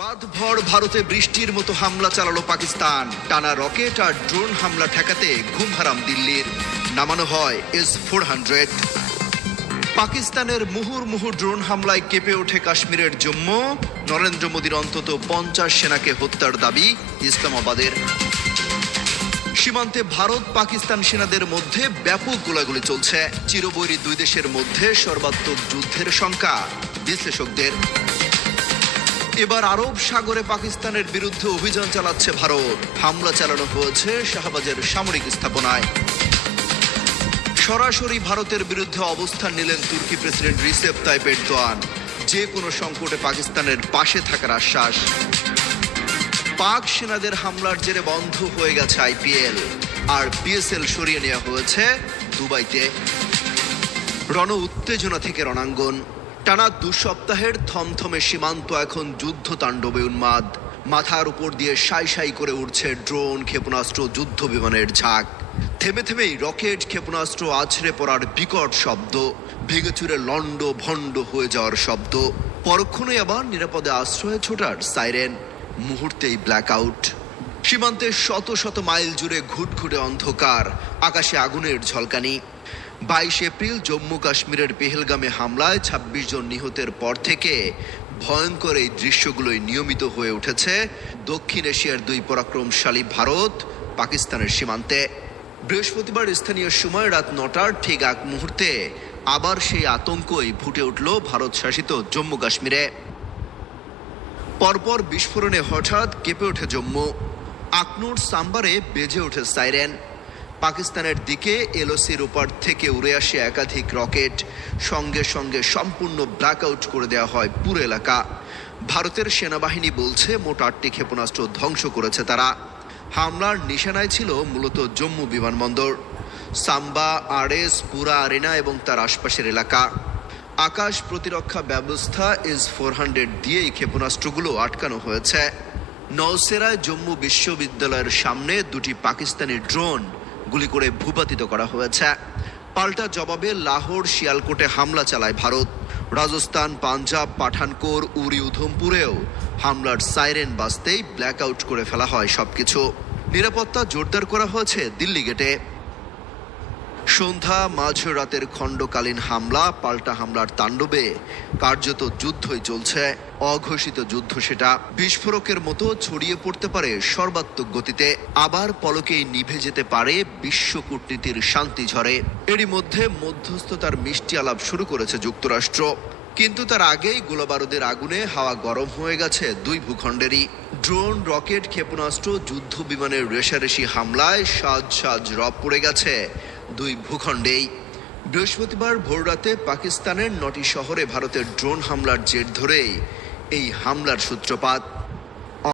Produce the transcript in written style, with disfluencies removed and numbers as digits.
রাতভর ভারতে বৃষ্টির মতো হামলা চালালো পাকিস্তান। টানা রকেট আর ড্রোন হামলা ঠেকাতে ঘুম হারাম দিল্লির। নামানো হয় S-400। পাকিস্তানের মুহুর্মুহু ড্রোন হামলায় কেঁপে ওঠে কাশ্মীরের জম্মু। নরেন্দ্র মোদীর অন্তত 50 সেনাকে হত্যার দাবি ইসলামাবাদের। সীমান্তে ভারত পাকিস্তান সেনাদের মধ্যে ব্যাপক গোলাগুলি চলছে। চিরবৈরী দুই দেশের মধ্যে সর্বাত্মক যুদ্ধের শঙ্কা বিশ্লেষকদের। এবার আরব সাগরে পাকিস্তানের বিরুদ্ধে অভিযান চালাচ্ছে ভারত। হামলা চালানো হয়েছে শাহবাজের সামরিক স্থাপনায়। সরাসরি ভারতের বিরুদ্ধে অবস্থান নিলেন তুর্কি প্রেসিডেন্ট রিসেপ তাইপ এরদোয়ান। যে কোনো সংকটে পাকিস্তানের পাশে থাকার আশ্বাস। পাক সেনাদের হামলার জেরে বন্ধ হয়ে গেছে IPL, আর PSL সরিয়ে নেওয়া হয়েছে দুবাইতে। রণ উত্তেজনা থেকে রণাঙ্গন। টানা 2 সপ্তাহের থমথমে সীমান্ত এখন যুদ্ধ তাণ্ডবে উন্মাদ। মাথার উপর দিয়ে সাই সাই করে উঠছে ড্রোন, ক্ষেপণাস্ত্র, যুদ্ধ বিমানের ঝাঁক। থেমে থেমেই রকেট, ক্ষেপণাস্ত্র আছড়ে পড়ার বিকট শব্দ, ভেঙে চুরে লন্ড ভন্ড হয়ে যাওয়ার শব্দ। পরক্ষণে আবার নিরাপদে আশ্রয়ে ছোটার সাইরেন। মুহূর্তেই ব্ল্যাক আউট। সীমান্তে শত শত মাইল জুড়ে ঘুটঘুটে অন্ধকার, আকাশে আগুনের ঝলকানি। 22 এপ্রিল জম্মু কাশ্মীরের পেহেলগামে হামলায় 26 জন নিহতের পর থেকে ভয়ঙ্কর এই দৃশ্যগুলোই নিয়মিত হয়ে উঠেছে দক্ষিণ এশিয়ার দুই পরাক্রমশালী ভারত পাকিস্তানের সীমান্তে। বৃহস্পতিবার স্থানীয় সময় রাত 9টার ঠিক আগ মুহূর্তে আবার সেই আতঙ্কই ফুটে উঠল ভারত শাসিত জম্মু কাশ্মীরে। পরপর বিস্ফোরণে হঠাৎ কেঁপে ওঠে জম্মু। আখনুর সাম্বারে বেজে ওঠে সাইরেন। পাকিস্তানের দিকে LOCর উপর থেকে উড়ে আসে একাধিক রকেট। সঙ্গে সঙ্গে সম্পূর্ণ ব্ল্যাকআউট করে দেওয়া হয় পুরো এলাকা। ভারতের সেনাবাহিনী বলছে মোট 8টি ক্ষেপণাস্ত্র ধ্বংস করেছে তারা। হামলার নিশানায় ছিল মূলত জম্মু বিমানবন্দর, সাম্বা, RS, পুরা আরেনা এবং তার আশপাশের এলাকা। আকাশ প্রতিরক্ষা ব্যবস্থা S-400 দিয়ে এই ক্ষেপণাস্ত্রগুলো আটকানো হয়েছে। নওশেরায় জম্মু বিশ্ববিদ্যালয়ের সামনে 2টি পাকিস্তানি ড্রোন গুলি করে ভূপাতিত করা হয়েছে। পাল্টা জবাবে লাহোর, শিয়ালকোটে হামলা চালায় ভারত। রাজস্থান, পাঞ্জাব, পাঠানকোট, উরি, উধমপুরেও হামলার সাইরেন বাজতেই ব্ল্যাকআউট করে ফেলা হয় সবকিছু। নিরাপত্তা জোরদার করা হয়েছে দিল্লি গেটে। সন্ধ্যা মাঝরাতের খণ্ডকালীন হামলা, পাল্টা হামলার তাণ্ডবে কার্যত যুদ্ধই চলছে। অঘোষিত যুদ্ধ সেটা। বিস্ফোরকের মতো ছড়িয়ে পড়তে পারে সর্বাত্মক গতিতে, আবার পলকেই নিভে যেতে পারে বিশ্ব কূটনীতির শান্তি ঝড়ে। এরই মধ্যে মধ্যস্থতার মিষ্টি আলাপ শুরু করেছে যুক্তরাষ্ট্র। কিন্তু তার আগেই গোলাবারুদের আগুনে হাওয়া গরম হয়ে গেছে দুই ভূখণ্ডেরই। ড্রোন, রকেট, ক্ষেপণাস্ত্র, যুদ্ধ বিমানের রেশারেশি হামলায় সাজ সাজ রব পড়ে গেছে দুই ভূখণ্ডেই। বৃহস্পতিবার ভোররাতে পাকিস্তানের 9টি শহরে ভারতের ড্রোন হামলার জের ধরেই এই হামলার সূত্রপাত।